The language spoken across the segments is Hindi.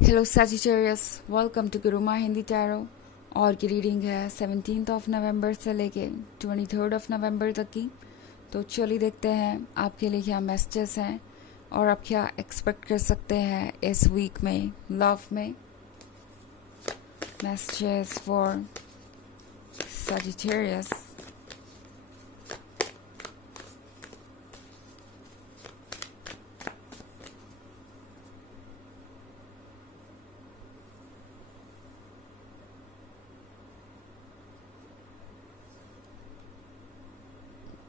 Hello Sagittarius, welcome to Guruma Hindi tarot. और की रीडिंग है 17 ऑफ नवंबर से लेके 23 ऑफ नवंबर तक की। तो चलिए देखते हैं आपके लिए क्या मैसेजेस हैं और आप क्या एक्सपेक्ट कर सकते हैं इस वीक में लव में। Messages for Sagittarius.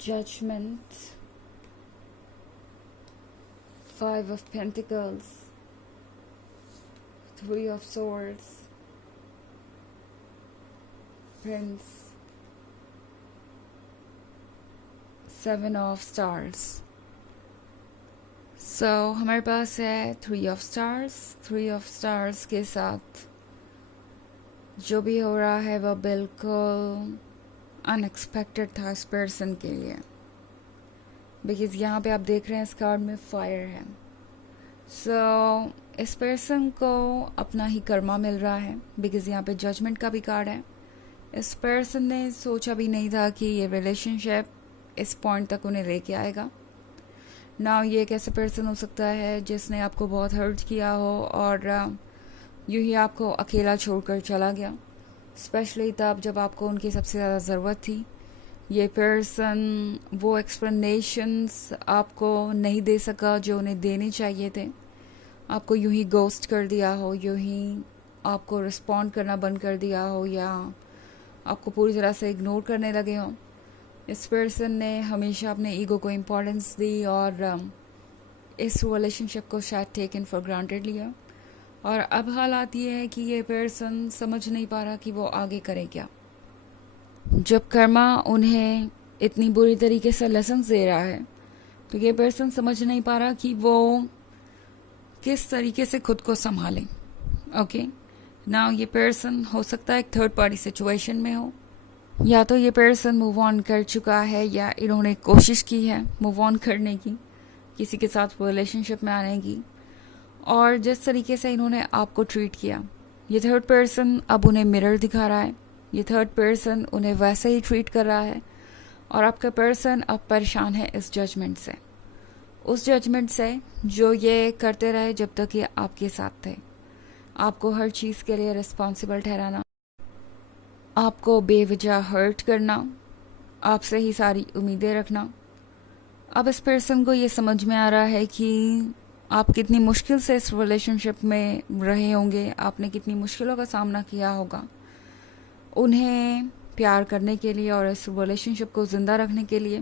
Judgment, Five of Pentacles, Three of Swords, Prince, Seven of Stars। हमारे पास है थ्री ऑफ स्टार्स के साथ जो भी हो रहा है वह बिल्कुल अनएक्सपेक्टेड था इस पर्सन के लिए, बिकॉज यहाँ पे आप देख रहे हैं इस कार्ड में फायर है। इस पर्सन को अपना ही कर्मा मिल रहा है, बिकॉज यहाँ पे जजमेंट का भी कार्ड है। इस पर्सन ने सोचा भी नहीं था कि ये रिलेशनशिप इस पॉइंट तक उन्हें लेके आएगा। ना ये एक ऐसा पर्सन हो सकता है जिसने आपको बहुत हर्ट किया हो और यूँ ही आपको अकेला छोड़कर चला गया, स्पेशली तब जब आपको उनकी सबसे ज़्यादा ज़रूरत थी। ये पर्सन वो एक्सप्लेनेशंस आपको नहीं दे सका जो उन्हें देने चाहिए थे। आपको यूं ही गोस्ट कर दिया हो, यूं ही आपको रिस्पॉन्ड करना बंद कर दिया हो, या आपको पूरी तरह से इग्नोर करने लगे हों। इस पर्सन ने हमेशा अपने ईगो को इम्पोर्टेंस दी और इस रिलेशनशिप को शायद टेकन फॉर ग्रांटेड लिया। और अब हालात ये है कि ये पर्सन समझ नहीं पा रहा कि वो आगे करे क्या। जब कर्मा उन्हें इतनी बुरी तरीके से लेसन दे रहा है तो ये पर्सन समझ नहीं पा रहा कि वो किस तरीके से खुद को संभालें। ओके, ना ये पर्सन हो सकता है एक थर्ड पार्टी सिचुएशन में हो, या तो ये पर्सन मूव ऑन कर चुका है या इन्होंने कोशिश की है मूव ऑन करने की, किसी के साथ रिलेशनशिप में आने की। और जिस तरीके से इन्होंने आपको ट्रीट किया, ये थर्ड पर्सन अब उन्हें मिरर दिखा रहा है। ये थर्ड पर्सन उन्हें वैसे ही ट्रीट कर रहा है और आपका पर्सन अब परेशान है इस जजमेंट से, उस जजमेंट से जो ये करते रहे जब तक ये आपके साथ थे। आपको हर चीज़ के लिए रिस्पॉन्सिबल ठहराना, आपको बेवजह हर्ट करना, आपसे ही सारी उम्मीदें रखना। अब इस पर्सन को ये समझ में आ रहा है कि आप कितनी मुश्किल से इस रिलेशनशिप में रहे होंगे, आपने कितनी मुश्किलों का सामना किया होगा उन्हें प्यार करने के लिए और इस रिलेशनशिप को ज़िंदा रखने के लिए।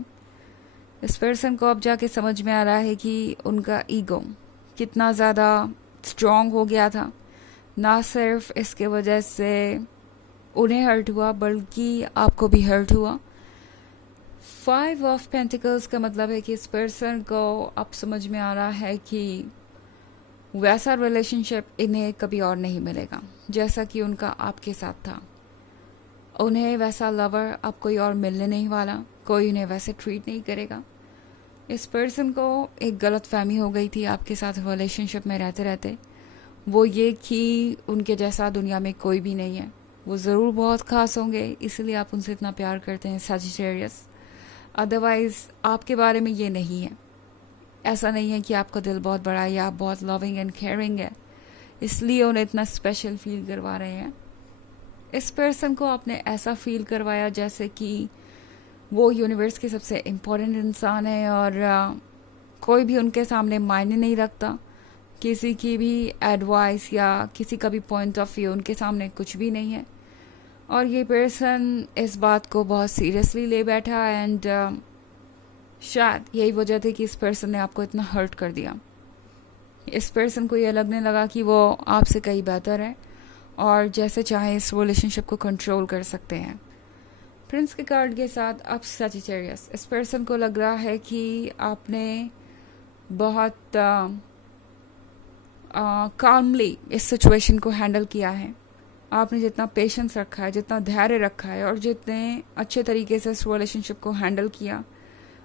इस पर्सन को अब जाके समझ में आ रहा है कि उनका ईगो कितना ज़्यादा स्ट्रॉन्ग हो गया था। ना सिर्फ इसके वजह से उन्हें हर्ट हुआ बल्कि आपको भी हर्ट हुआ। फाइव ऑफ पेंटिकल्स का मतलब है कि इस पर्सन को अब समझ में आ रहा है कि वैसा रिलेशनशिप इन्हें कभी और नहीं मिलेगा जैसा कि उनका आपके साथ था। उन्हें वैसा लवर अब कोई और मिलने नहीं वाला, कोई उन्हें वैसे ट्रीट नहीं करेगा। इस पर्सन को एक गलत फहमी हो गई थी आपके साथ रिलेशनशिप में रहते रहते, वो ये कि उनके जैसा दुनिया में कोई भी नहीं है। वो ज़रूर बहुत खास होंगे, इसलिए आप उनसे इतना प्यार करते हैं सजिटेरियस। अदरवाइज़ आपके बारे में ये नहीं है। ऐसा नहीं है कि आपका दिल बहुत बड़ा है या आप बहुत लविंग एंड केयरिंग है, इसलिए उन्हें इतना स्पेशल फील करवा रहे हैं। इस पर्सन को आपने ऐसा फील करवाया जैसे कि वो यूनिवर्स के सबसे इम्पोर्टेंट इंसान है और कोई भी उनके सामने मायने नहीं रखता। किसी की भी एडवाइस या किसी का भी पॉइंट ऑफ व्यू उनके सामने कुछ भी नहीं है। और ये पर्सन इस बात को बहुत सीरियसली ले बैठा एंड शायद यही वजह थी कि इस पर्सन ने आपको इतना हर्ट कर दिया। इस पर्सन को यह लगने लगा कि वो आपसे कहीं बेहतर है और जैसे चाहे इस रिलेशनशिप को कंट्रोल कर सकते हैं। प्रिंस के कार्ड के साथ अब सजिटेरियस, इस पर्सन को लग रहा है कि आपने बहुत कामली इस सिचुएशन को हैंडल किया है। आपने जितना पेशेंस रखा है, जितना धैर्य रखा है और जितने अच्छे तरीके से इस रिलेशनशिप को हैंडल किया,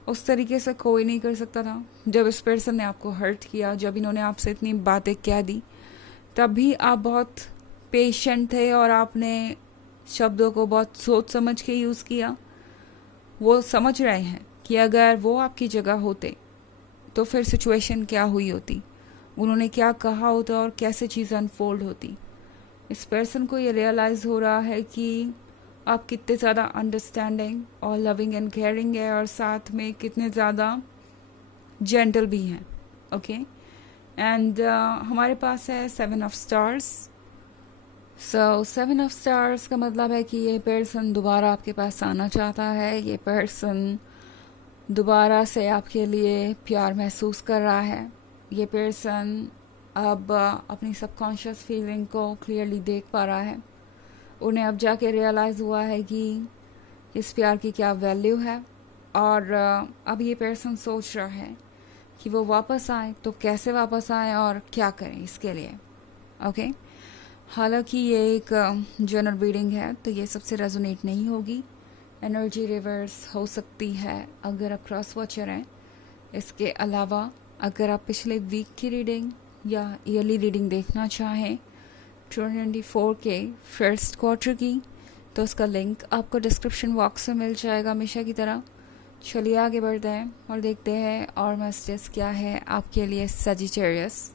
उस तरीके से कोई नहीं कर सकता था। जब इस पर्सन ने आपको हर्ट किया, जब इन्होंने आपसे इतनी बातें कह दी, तब भी आप बहुत पेशेंट थे और आपने शब्दों को बहुत सोच समझ के यूज़ किया। वो समझ रहे हैं कि अगर वो आपकी जगह होते तो फिर सिचुएशन क्या हुई होती, उन्होंने क्या कहा होता और कैसे चीज़ें अनफोल्ड होती। इस पर्सन को ये रियलाइज़ हो रहा है कि आप कितने ज़्यादा अंडरस्टैंडिंग और लविंग एंड केयरिंग है और साथ में कितने ज़्यादा जेंटल भी हैं। ओके एंड हमारे पास है 7 of stars. So 7 of stars का मतलब है कि ये पर्सन दोबारा आपके पास आना चाहता है। ये पर्सन दोबारा से आपके लिए प्यार महसूस कर रहा है। ये पर्सन अब अपनी सबकॉन्शियस फीलिंग को क्लियरली देख पा रहा है। उन्हें अब जाके रियलाइज़ हुआ है कि इस प्यार की क्या वैल्यू है और अब ये पर्सन सोच रहा है कि वो वापस आए तो कैसे वापस आए और क्या करें इसके लिए। ओके हालांकि ये एक जनरल रीडिंग है तो ये सबसे रेजोनेट नहीं होगी। एनर्जी रिवर्स हो सकती है अगर आप क्रॉस वॉचर हैं। इसके अलावा अगर आप पिछले वीक की रीडिंग या ईयरली रीडिंग देखना चाहें 2024 के फर्स्ट क्वार्टर की, तो उसका लिंक आपको डिस्क्रिप्शन बॉक्स में मिल जाएगा हमेशा की तरह। चलिए आगे बढ़ते हैं और देखते हैं और मैसेजेस क्या है आपके लिए Sagittarius.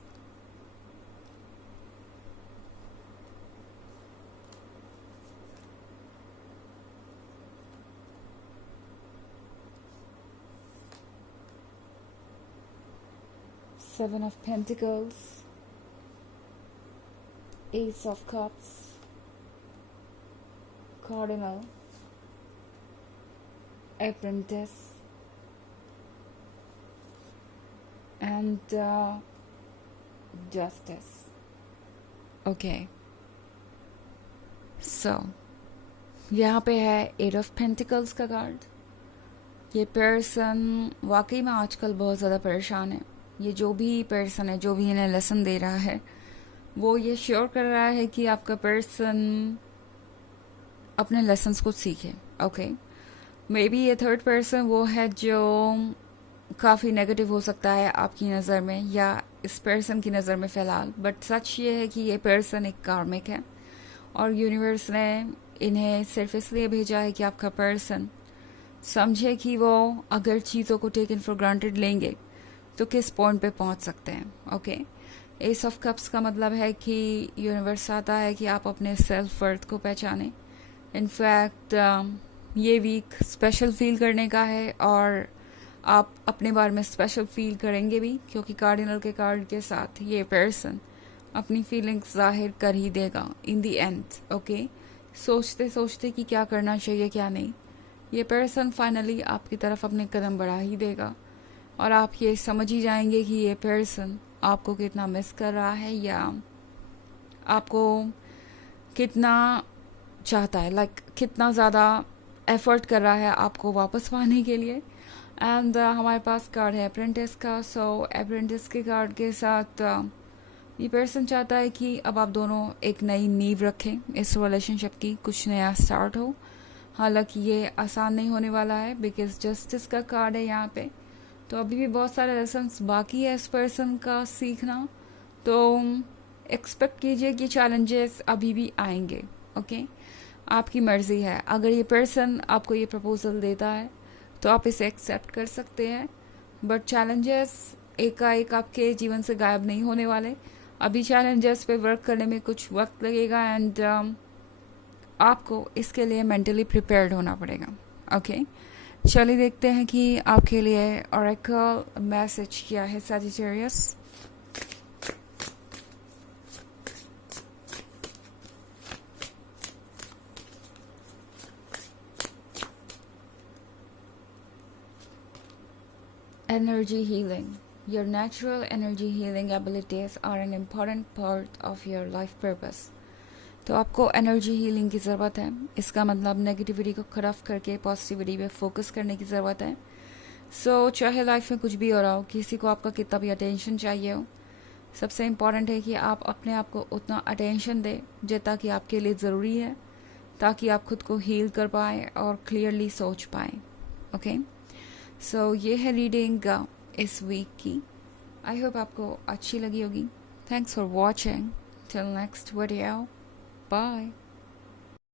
Seven of Pentacles, Ace of Cups, Cardinal, Apprentice, and Justice. Okay. So, यहाँ पे है 8 of Pentacles का कार्ड। ये पर्सन वाकई में आजकल बहुत ज़्यादा परेशान है। ये जो भी पर्सन है, जो भी इन्हें लेसन दे रहा है, वो ये श्योर कर रहा है कि आपका पर्सन अपने लेसन्स को सीखे। ओके मे बी ये थर्ड पर्सन वो है जो काफ़ी नेगेटिव हो सकता है आपकी नज़र में या इस पर्सन की नज़र में फ़िलहाल, बट सच ये है कि ये पर्सन एक कार्मिक है और यूनिवर्स ने इन्हें सिर्फ इसलिए भेजा है कि आपका पर्सन समझे कि वो अगर चीज़ों को टेकन फॉर ग्रांटेड लेंगे तो किस पॉइंट पे पहुंच सकते हैं। ओके एस ऑफ कप्स का मतलब है कि यूनिवर्स चाहता है कि आप अपने सेल्फ वर्थ को पहचानें। इनफैक्ट ये वीक स्पेशल फील करने का है और आप अपने बारे में स्पेशल फील करेंगे भी, क्योंकि कार्डिनल के कार्ड के साथ ये पर्सन अपनी फीलिंग्स जाहिर कर ही देगा इन दी एंड। ओके सोचते सोचते कि क्या करना चाहिए क्या नहीं, ये पर्सन फाइनली आपकी तरफ अपने कदम बढ़ा ही देगा और आप ये समझ ही जाएंगे कि ये पर्सन आपको कितना मिस कर रहा है या आपको कितना चाहता है, लाइक कितना ज़्यादा एफर्ट कर रहा है आपको वापस पाने के लिए। एंड हमारे पास कार्ड है अप्रेंटिस का। सो अप्रेंटिस के कार्ड के साथ ये पर्सन चाहता है कि अब आप दोनों एक नई नींव रखें इस रिलेशनशिप की, कुछ नया स्टार्ट हो। हालांकि ये आसान नहीं होने वाला है बिकॉज जस्टिस का कार्ड है यहाँ पे, तो अभी भी बहुत सारे लेसन्स बाकी है इस पर्सन का सीखना। तो एक्सपेक्ट कीजिए कि चैलेंजेस अभी भी आएंगे। ओके आपकी मर्ज़ी है, अगर ये पर्सन आपको ये प्रपोजल देता है तो आप इसे एक्सेप्ट कर सकते हैं, बट चैलेंजेस एकाएक आपके जीवन से गायब नहीं होने वाले। अभी चैलेंजेस पे वर्क करने में कुछ वक्त लगेगा एंड आपको इसके लिए मेंटली प्रिपेयर्ड होना पड़ेगा। ओके चलिए देखते हैं कि आपके लिए ऑरेकल मैसेज क्या है Sagittarius. Energy healing. Your natural energy healing abilities are an important part of your life purpose. तो आपको एनर्जी हीलिंग की ज़रूरत है। इसका मतलब नेगेटिविटी को खराब करके पॉजिटिविटी पे फोकस करने की ज़रूरत है। सो चाहे लाइफ में कुछ भी हो रहा हो, किसी को आपका कितना भी अटेंशन चाहिए हो, सबसे इम्पॉर्टेंट है कि आप अपने आप को उतना अटेंशन दें जितना कि आपके लिए ज़रूरी है, ताकि आप खुद को हील कर पाएँ और क्लियरली सोच पाएँ। ओके सो ये है रीडिंग इस वीक की। आई होप आपको अच्छी लगी होगी। Thanks for watching. Till next video. Bye.